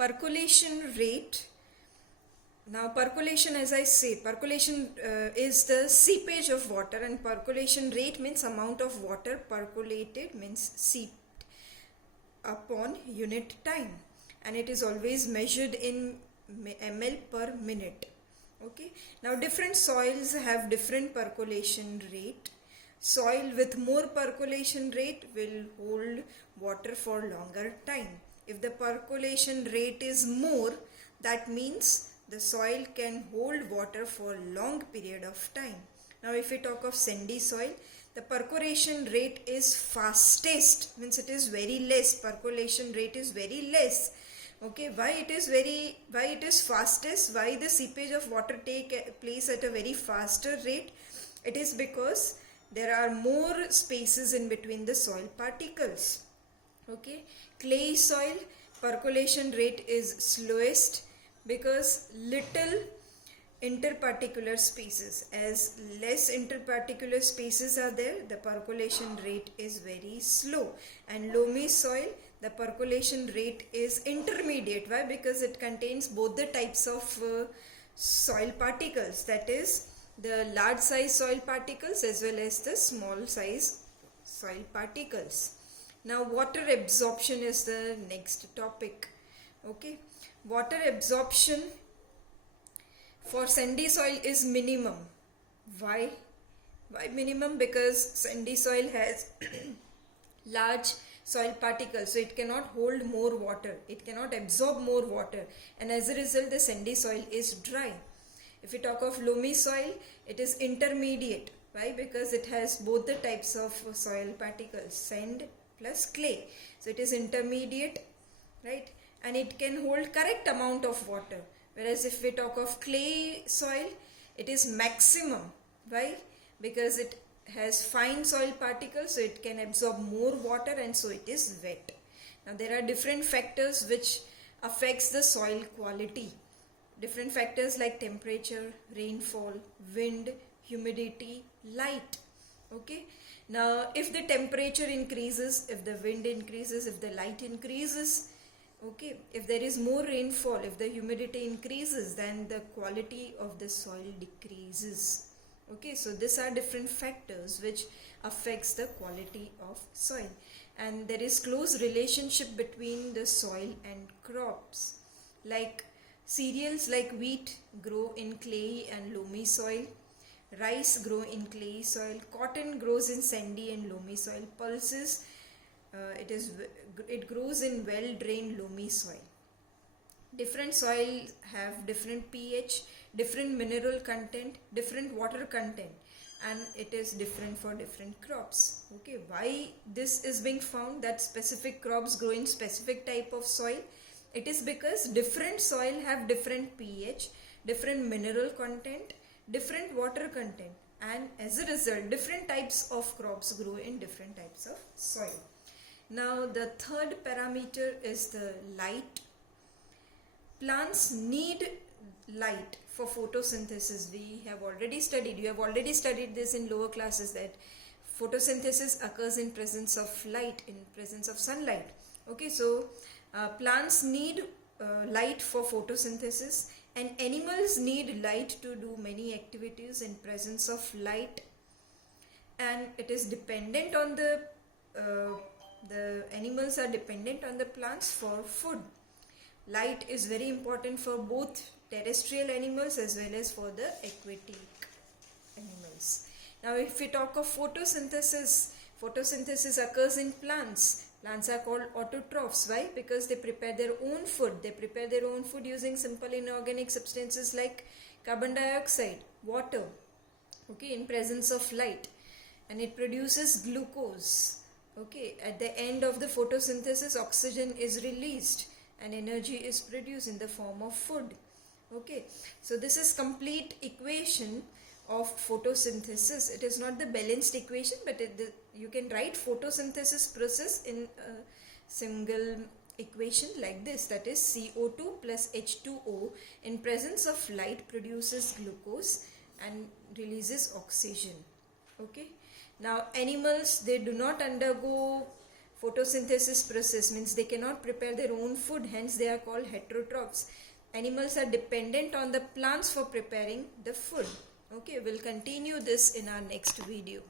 percolation rate. Now percolation, as I say, percolation is the seepage of water, and percolation rate means amount of water percolated, means seeped upon unit time, and it is always measured in ml per minute. Okay, now different soils have different percolation rate. Soil with more percolation rate will hold water for longer time. If the percolation rate is more, that means the soil can hold water for long period of time. Now if we talk of sandy soil, the percolation rate is fastest, means it is very less, percolation rate is very less. Okay, why it is fastest, why the seepage of water take place at a very faster rate? It is because there are more spaces in between the soil particles. Okay, clay soil percolation rate is slowest because little interparticular spaces. As less interparticular spaces are there, the percolation rate is very slow. And loamy soil, the percolation rate is intermediate. Why? Because it contains both the types of soil particles, that is the large size soil particles as well as the small size soil particles. Now water absorption is the next topic. Okay, water absorption for sandy soil is minimum. Why minimum? Because sandy soil has large soil particles, so it cannot hold more water, it cannot absorb more water, and as a result the sandy soil is dry. If we talk of loamy soil, it is intermediate. Why? Because it has both the types of soil particles, sand plus clay, so it is intermediate, right, and it can hold correct amount of water. Whereas if we talk of clay soil, it is maximum. Why? Because it has fine soil particles, so it can absorb more water, and so it is wet. Now there are different factors which affects the soil quality. Different factors like temperature, rainfall, wind, humidity, light. Okay. Now if the temperature increases, if the wind increases, if the light increases, okay, if there is more rainfall, if the humidity increases, then the quality of the soil decreases. Okay, so these are different factors which affects the quality of soil, and there is close relationship between the soil and crops. Like cereals like wheat grow in clay and loamy soil, rice grow in clay soil, cotton grows in sandy and loamy soil, pulses it grows in well drained loamy soil. Different soils have different pH, different mineral content, different water content, and it is different for different crops. Okay, why this is being found that specific crops grow in specific type of soil? It is because different soil have different pH, different mineral content, different water content, and as a result different types of crops grow in different types of soil. Now the third parameter is the light. Plants need light for photosynthesis. We have already studied, you have already studied this in lower classes, that photosynthesis occurs in presence of light, in presence of sunlight. Okay, so plants need light for photosynthesis, and animals need light to do many activities in presence of light, and it is dependent on the animals are dependent on the plants for food. Light is very important for both terrestrial animals as well as for the aquatic animals. Now if we talk of photosynthesis, photosynthesis occurs in plants. Plants are called autotrophs. Why? Because they prepare their own food. They prepare their own food using simple inorganic substances like carbon dioxide, water, okay, in presence of light, and it produces glucose. Okay, at the end of the photosynthesis, oxygen is released and energy is produced in the form of food. Okay, so this is complete equation of photosynthesis. It is not the balanced equation, but you can write photosynthesis process in a single equation like this, that is CO2 plus H2O in presence of light produces glucose and releases oxygen. Okay, now animals, they do not undergo Photosynthesis process means they cannot prepare their own food, hence they are called heterotrophs. Animals are dependent on the plants for preparing the food. Okay, we'll continue this in our next video.